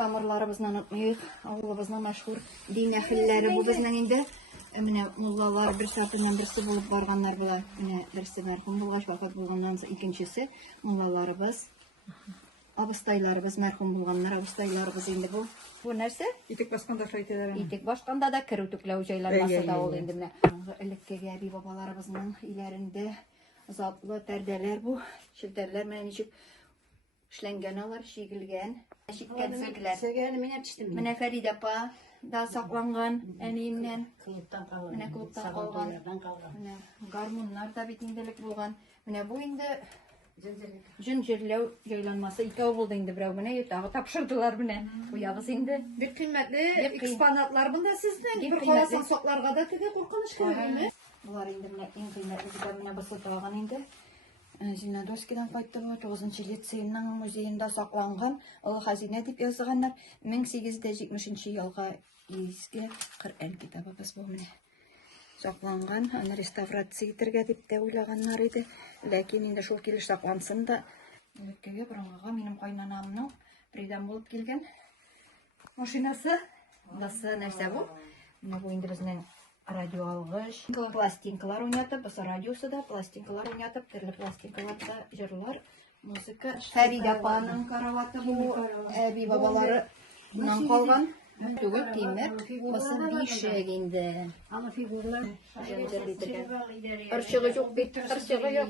тамырларыбызны онытмыйк. Авылыбызның мәшһүр дин әһелләре бу безнең инде. Менә муллалар бер сатыннан берсе булып барганнар була. Менә берсе мәрхүм булгач вафат булганнан икенчесе муллаларыбыз. Абыстайларыбыз мәрхүм булганнар, абыстайларыбыз инде бу. Бу нәрсә? Итек басканда шайталар. Итек башканда да керү төкләү җайланмасы да ул инде менә. Элеккеге әби бабаларыбызның иләрендә затлы пәрдәләр бу. Шелтәләр менә ничек эшләнгән алар, чигелгән. Чиккән сөгләр. Менә Фәридә апа да сакланган әниемнән. Менә клубтан калган. Менә гармуннар да бит инделек булган. Менә бу инде Жүн җирләү җайланмасы икәү булды инде берәү менә тагы тапшырдылар менә. Уягыз инде. Бик кыйммәтле экспонатлар бunda сезнең. Бер каласан сакларга да теге куркыныч кебекме? Булар инде менә иң кыйммәтле китап менә бусы тагын инде. Зинадовскийдан кайтты бу 9нчы лицейның музеенда сакланган. Ул хазинә дип язганнар. 1870 елга изге Коръән китабыбыз бу менә. Сакланган, аны реставрация итәргә дип тә уйлаганнар иде. Ләкин инде шул килеш саклансын да, элеккеге борынгыга минем кайнанамның придан булып килгән машинасы. Бусы нәрсә бу? Менә бу инде безнең радио алгыч, пластинкалар уйнатып, бусы радиосы да, пластинкалар уйнатып, төрле пластинкаларда җырлар, музыка. Фәридә апаның караваты бу, әби бабалары нан калган. Түгел тимер, бусы бишек инде. Аны фигуралар. Ырчыгы юк бит, ырчыгы юк.